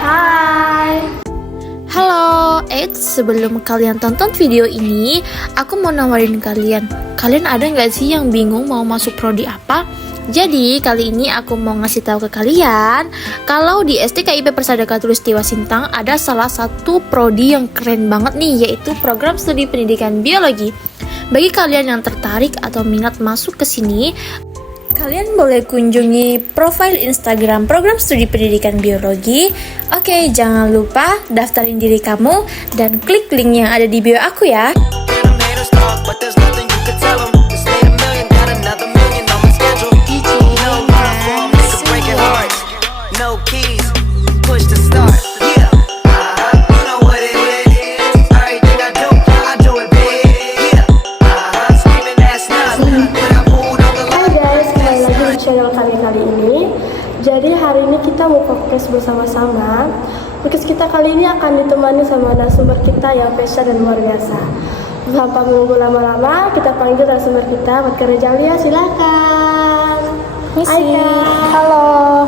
Hai. Halo, sebelum kalian tonton video ini, aku mau nawarin kalian ada nggak sih yang bingung mau masuk prodi apa? Jadi kali ini aku mau ngasih tahu ke kalian kalau di STKIP Persada Khatulistiwa Sintang ada salah satu prodi yang keren banget nih, yaitu program studi pendidikan biologi. Bagi kalian yang tertarik atau minat masuk ke sini, kalian boleh kunjungi profil Instagram program studi pendidikan biologi. Oke, jangan lupa daftarin diri kamu dan klik link yang ada di bio aku ya. Kali ini, jadi hari ini kita mau podcast bersama-sama. Podcast kita kali ini akan ditemani sama narasumber kita yang spesial dan luar biasa. Tanpa menunggu lama-lama, kita panggil narasumber kita, Kak Rezalia, silakan. Hai Kak. Halo.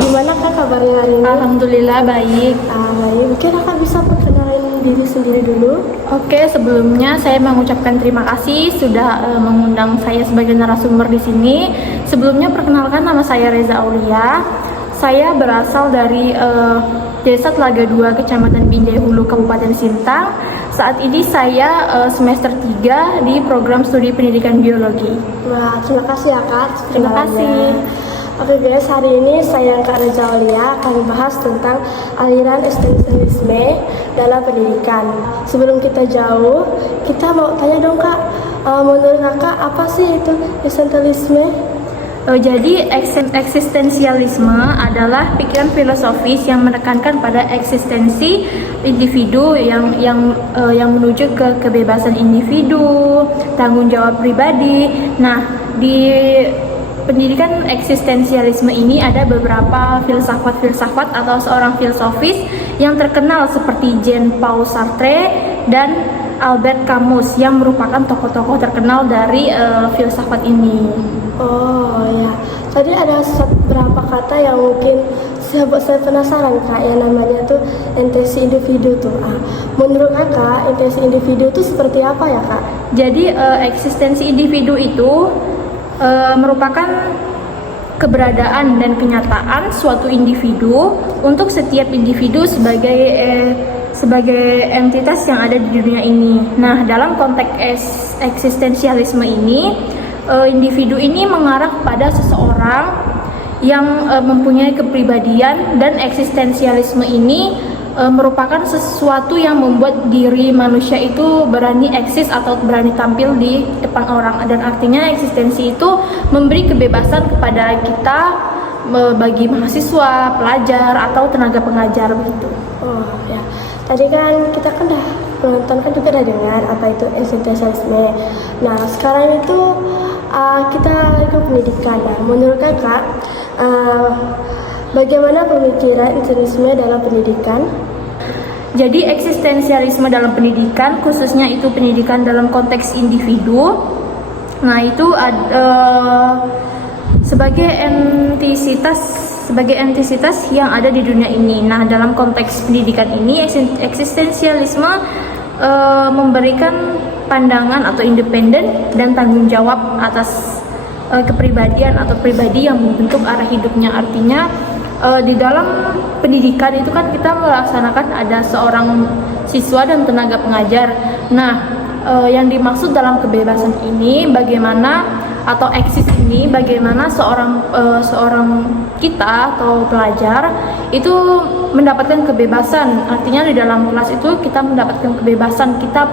Gimana Kak kabarnya hari ini? Alhamdulillah baik. Baik. Mungkin Kakak bisa perkenalkan diri sendiri dulu. Oke, sebelumnya saya mengucapkan terima kasih sudah mengundang saya sebagai narasumber di sini. Sebelumnya perkenalkan, nama saya Reza Aulia. Saya berasal dari Desa Telaga 2, Kecamatan Binjai Hulu, Kabupaten Sintang. Saat ini saya semester 3 di program studi pendidikan biologi. Wah, terima kasih ya Kak. Terima kasih. Oke guys, hari ini saya Kak Reza Aulia akan membahas tentang aliran eksistensialisme dalam pendidikan. Sebelum kita jauh, kita mau tanya dong Kak, menurut Kakak apa sih itu eksistensialisme? Jadi eksistensialisme adalah pikiran filosofis yang menekankan pada eksistensi individu yang menuju ke kebebasan individu, tanggung jawab pribadi. Nah, di pendidikan eksistensialisme ini ada beberapa filsafat atau seorang filosofis yang terkenal seperti Jean-Paul Sartre dan Albert Camus yang merupakan tokoh-tokoh terkenal dari filsafat ini. Oh ya, tadi ada beberapa kata yang mungkin saya penasaran Kak, yang namanya tuh intensi individu tuh. Menurut Kakak, intensi individu itu seperti apa ya Kak? Jadi eksistensi individu itu merupakan keberadaan dan kenyataan suatu individu untuk setiap individu sebagai entitas yang ada di dunia ini. Nah, dalam konteks eksistensialisme ini, individu ini mengarah kepada seseorang yang mempunyai kepribadian, dan eksistensialisme ini merupakan sesuatu yang membuat diri manusia itu berani eksis atau berani tampil di depan orang, dan artinya eksistensi itu memberi kebebasan kepada kita bagi mahasiswa, pelajar atau tenaga pengajar begitu. Oh ya, tadi kan kita udah penonton juga udah dengar apa itu eksistensialisme. Nah sekarang itu kita ke pendidikan. Nah, menurut Kakak bagaimana pemikiran eksistensialisme dalam pendidikan? Jadi eksistensialisme dalam pendidikan, khususnya itu pendidikan dalam konteks individu, nah itu sebagai entisitas yang ada di dunia ini. Nah, dalam konteks pendidikan ini, eksistensialisme memberikan pandangan atau independen dan tanggung jawab atas kepribadian atau pribadi yang membentuk arah hidupnya. Artinya di dalam pendidikan itu kan kita melaksanakan ada seorang siswa dan tenaga pengajar. Nah, yang dimaksud dalam kebebasan ini bagaimana, atau eksis ini bagaimana seorang kita atau pelajar itu mendapatkan kebebasan. Artinya di dalam kelas itu kita mendapatkan kebebasan, kita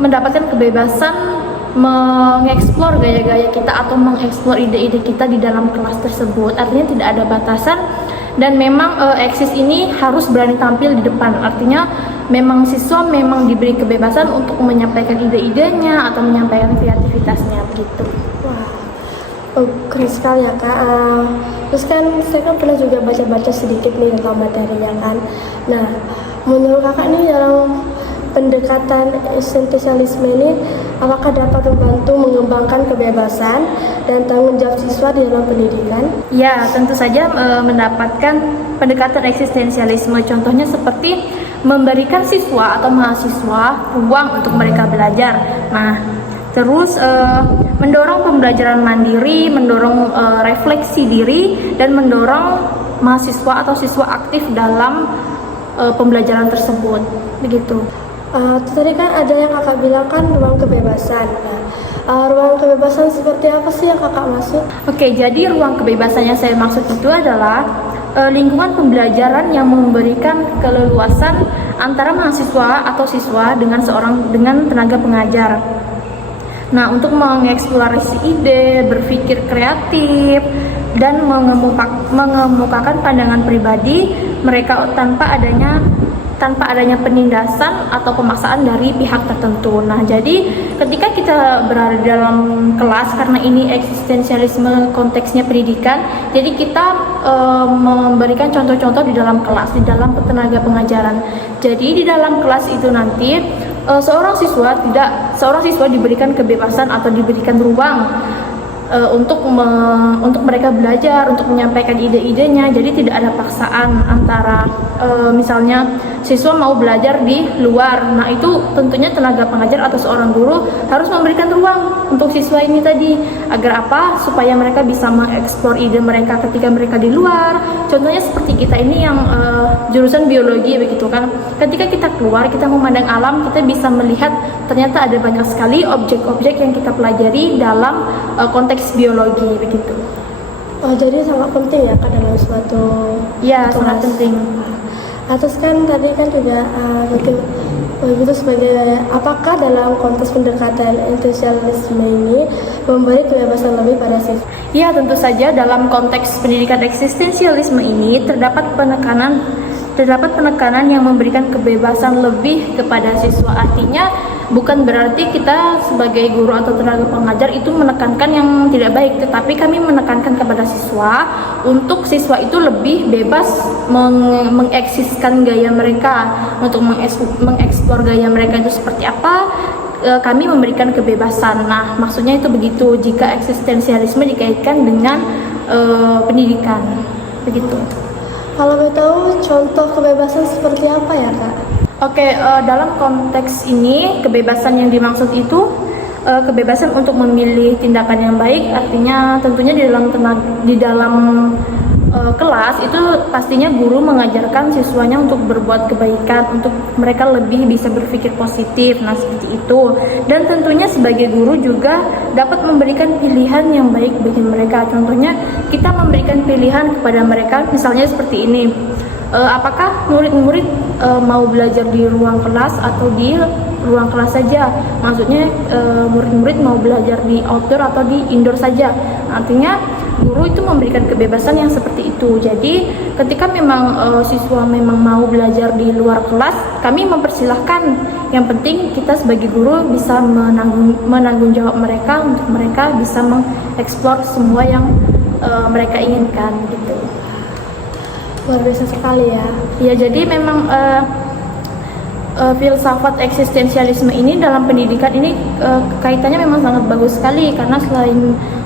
mendapatkan kebebasan mengeksplor gaya-gaya kita atau mengeksplor ide-ide kita di dalam kelas tersebut. Artinya tidak ada batasan, dan memang eksis ini harus berani tampil di depan. Artinya memang siswa memang diberi kebebasan untuk menyampaikan ide-idenya atau menyampaikan kreativitasnya begitu. Wah, keren sekali ya Kak. Terus kan saya kan pernah juga baca-baca sedikit nih tentang materinya kan. Nah, menurut Kakak nih dalam pendekatan eksistensialisme ini Apakah dapat membantu mengembangkan kebebasan dan tanggung jawab siswa di dalam pendidikan? Ya, tentu saja mendapatkan pendekatan eksistensialisme. Contohnya seperti memberikan siswa atau mahasiswa ruang untuk mereka belajar. Nah, terus mendorong pembelajaran mandiri, mendorong refleksi diri, dan mendorong mahasiswa atau siswa aktif dalam pembelajaran tersebut. Begitu. Tadi kan ada yang kakak bilang kan ruang kebebasan. Ruang kebebasan seperti apa sih yang kakak maksud? Oke, jadi ruang kebebasan yang saya maksud itu adalah lingkungan pembelajaran yang memberikan keleluasan antara mahasiswa atau siswa dengan tenaga pengajar. Nah, untuk mengeksplorasi ide, berpikir kreatif, dan mengemukakan pandangan pribadi mereka tanpa adanya penindasan atau pemaksaan dari pihak tertentu. Nah, jadi ketika kita berada dalam kelas, karena ini eksistensialisme konteksnya pendidikan, jadi kita memberikan contoh-contoh di dalam kelas, di dalam tenaga pengajaran. Jadi di dalam kelas itu nanti seorang siswa diberikan kebebasan atau diberikan ruang untuk mereka belajar, untuk menyampaikan ide-idenya. Jadi tidak ada paksaan antara misalnya siswa mau belajar di luar. Nah, itu tentunya tenaga pengajar atau seorang guru harus memberikan ruang untuk siswa ini tadi, agar apa? Supaya mereka bisa mengeksplor ide mereka ketika mereka di luar. Contohnya seperti kita ini yang jurusan biologi begitu kan. Ketika kita keluar, kita memandang alam, kita bisa melihat ternyata ada banyak sekali objek-objek yang kita pelajari dalam konteks biologi begitu. Jadi sangat penting ya Kak dalam suatu Ya, kelas. sangat penting. Atas kan tadi kan juga mungkin begitu sebagai apakah dalam konteks pendekatan eksistensialisme ini memberi kebebasan lebih pada siswa? Ya, tentu saja dalam konteks pendidikan eksistensialisme ini terdapat penekanan yang memberikan kebebasan lebih kepada siswa. Artinya bukan berarti kita sebagai guru atau tenaga pengajar itu menekankan yang tidak baik, tetapi kami menekankan kepada siswa untuk siswa itu lebih bebas mengeksiskan gaya mereka, untuk mengeksplor gaya mereka itu seperti apa. Kami memberikan kebebasan. Nah, maksudnya itu begitu jika eksistensialisme dikaitkan dengan pendidikan begitu. Kalau mau tahu contoh kebebasan seperti apa ya Kak? Oke, dalam konteks ini kebebasan yang dimaksud itu kebebasan untuk memilih tindakan yang baik. Artinya tentunya di dalam kelas itu pastinya guru mengajarkan siswanya untuk berbuat kebaikan, untuk mereka lebih bisa berpikir positif. Nah, seperti itu. Dan tentunya sebagai guru juga dapat memberikan pilihan yang baik bagi mereka. Contohnya kita memberikan pilihan kepada mereka, misalnya seperti ini. Apakah murid-murid mau belajar di ruang kelas atau di ruang kelas saja? Maksudnya murid-murid mau belajar di outdoor atau di indoor saja? Artinya guru itu memberikan kebebasan yang seperti itu. Jadi ketika memang siswa memang mau belajar di luar kelas, kami mempersilahkan. Yang penting kita sebagai guru bisa menanggung jawab mereka untuk mereka bisa mengeksplor semua yang mereka inginkan gitu. Luar biasa sekali ya. Ya, jadi memang filsafat eksistensialisme ini dalam pendidikan ini kaitannya memang sangat bagus sekali, karena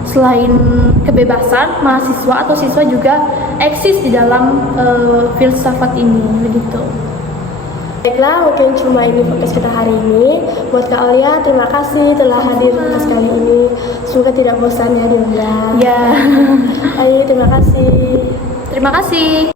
selain kebebasan, mahasiswa atau siswa juga eksis di dalam filsafat ini begitu. Baiklah, mungkin cuma ini fokus kita hari ini. Buat Kak Aulia, terima kasih telah hadir podcast kali ini. Semoga tidak bosan ya diundang. Ya, Ayo, terima kasih. terima kasih.